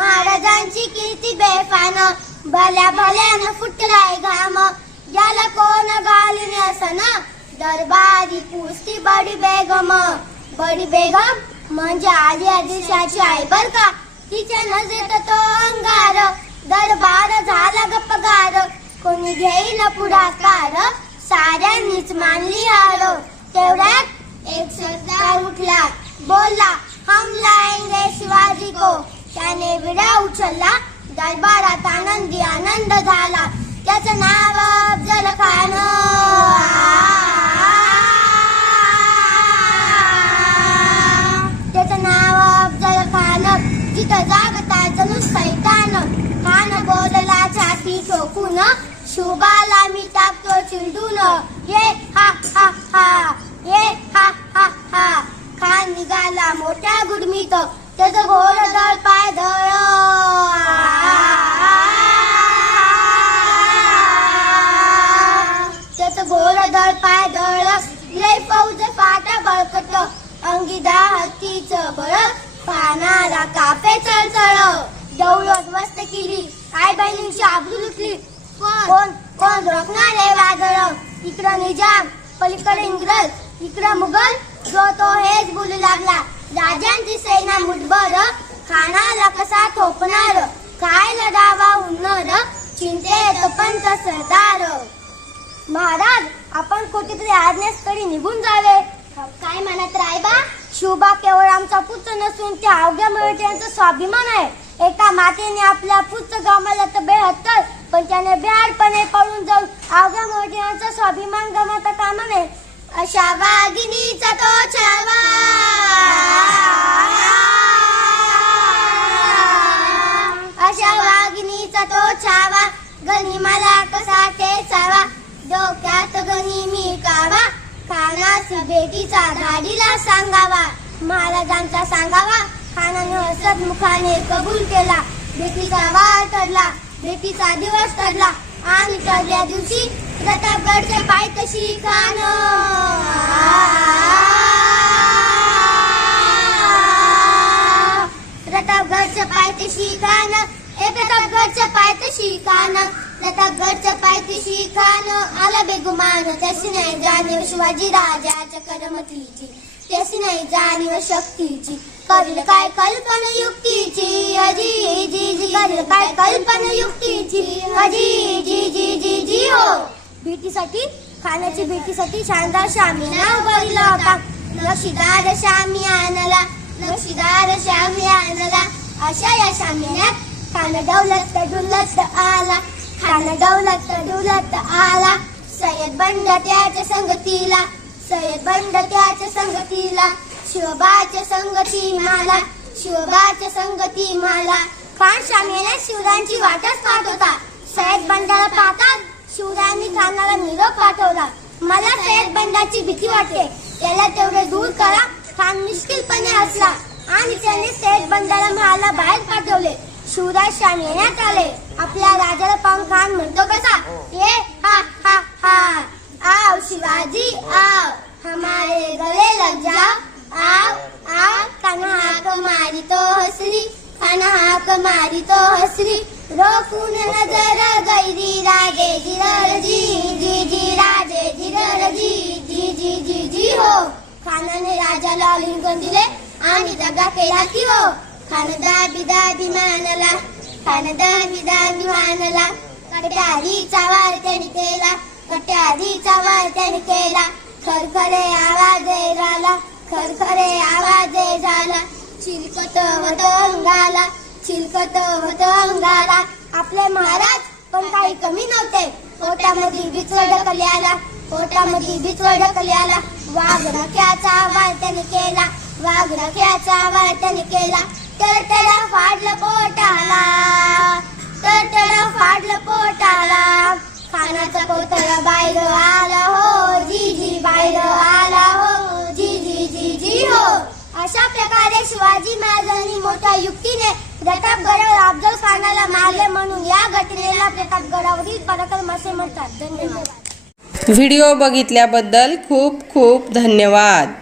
महाराजांची कीर्ती बेफान. भल्या भल्यानं फुटलाय घाम. याला कोण घालून असन? दरबारी कुस्ती बडी बेगम. बडी बेगम म्हणजे आली आदिशाची आई बर का? तिच्या नजरेत तो अंगार. दरबार झाला गप्पगार. कोणी घेईल पुढाकार? साऱ्यांनीच मानली हार. तेवढ्यात एक सरदार उठला. बोलला हम लाएंगे शिवाजी को. त्याने विडा उचलला. दरबारात आनंदी आनंद झाला. त्याचं नाव अफजल खान. त्याचं नाव अफजल खान. जिथं जागता जणू सैतान. खान बोलला छाती ठोकून शुभाला मी टाकतो चिंडून ये हा हा हा. ये हा हा हा. खान निघाला मोठ्या गुडमीत. त्याचं घोड दळ पाय त्याचं घोड दळ पाय दळ लय फौज फाटा बळकट. अंगी हत्तीच बळ. पानाला कापे चळचळ. दौलत मस्त केली. आई बहिणींची आबरू लुटली. कोण? कोण? रोखणारे वादळ. इकडं निजाम पलीकडे इंग्रज इकडं मुघल. जो तो हेच बोलू लागला. राजांची सेना मुठभर खानाला कसा थोपणार खायला डावा उन्नर चिंतेत पंत सरदार. महाराज आपण कुठेतरी आज्ञास्थळी निघून जावे. काय म्हणत रायबा शिवबा केवळ आमचा पुत्र नसून त्या अवघ्या मिळत्यांचा स्वाभिमान आहे. एका मातेने आपल्या पुत्र गमावला तर बेहत्तर पण त्याने बेहाडपणे पळून जाऊन अवघ्या मराठ्यांचा स्वाभिमान गमावता कामा नये. अशा वाघिनीचा तो छावा अशा वाघिनीचा तो छावा गणी मला कसा ठेचावा डोक्यात गणी मी कावा खानास भेटीचा धाडीला सांगावा महाराजांचा सांगावा खानाने हसत मुखाने कबूल केला. बेटीचा वार ठरला बेटीचा दिवस ठरला आणि ठरल्या दिवशी प्रतापगडच्या पायथ्याशी खान शिकान पायथ्याशी खान ए प्रतापगडच्या पायत शिकान प्रतापगडच्या पायथ्याशी खान आला बेगुमान त्याशी नाही जाणीव शिवाजी राजाच्या करमतीची। त्याशी नाही जाणीव शक्तीची। करील काय कल्पन युक्तीची? अजी जी जी करील काय कल्पन युक्तीची? अजी जी जी जी जी हो। भेटीसाठी खाण्याची भेटीसाठी शानदार शामियाना उभारला होता. नक्षीदार शामी आणला नक्षीदार शामी आणला. अशा या शामियान्यात खान दौलत डुलत आला खान दौलत डुलत आला सय्यद बंड त्याच्या संगतीला सय्यद बंड त्याच्या संगतीला शिवबाच्या संगती माला शिवबाच्या संगती माला. खान शामियाने शिवरायांची वाटच पाहत होता. सय्यद बंडाला पाहताच शिवरायांनी खानाला निरोप पाठवला. मला सय्यद बंडाची भीती वाटते. त्याला तेवढे दूर करा. खान मुश्किलपणे असला आणि त्यांनी सेठ बंदाला महाला बाहेर पाठवले. शिवराज शान येण्यात आले. आपल्या राजाला पाहून खान म्हणतो कसा? ये हा हा हा. आओ शिवाजी आओ. हमारे गले लग जाओ आओ आओ. खाना हाक मारी तो हसरी खाना हाक मारी तो हसरी रोकून नजर गैरी राजे जिरर जी जी जी राजे जिरर जी जी जी जी जी हो. खानाने राजाला आलिंगन दिले? आणि दगा केला की हो. खानदा दाबी दाबी मानला खान दाबी कट्यारीचा वार त्याने केला कट्यारीचा वार त्याने केला. खरखरे आवाज झाला खरखरे आवाज झाला. चिलकत होत अंगाला चिलकत होत अंगाला. आपले महाराज पण काही कमी नव्हते. पोटामध्ये बिचवड कल्याला पोटामध्ये बीच कल्याला वाघ रख्याचा आवाज त्याने केला. वाघ रख्याचा केला. तर त्याला फाडलं पोटाला. तर त्याला फाडलं पोटाला. खानाचा कोतळ बाहेर आला हो. जी जी बाहेर आला हो. जी जी जी जी हो. अशा प्रकारे शिवाजी महाराजांनी मोठ्या युक्तीने प्रतापगडावर अफजल खानाला मारले म्हणून या घटनेला प्रतापगडावरील पराक्रम असे म्हणतात. धन्यवाद. व्हिडिओ बघितल्याबद्दल खूप खूप धन्यवाद.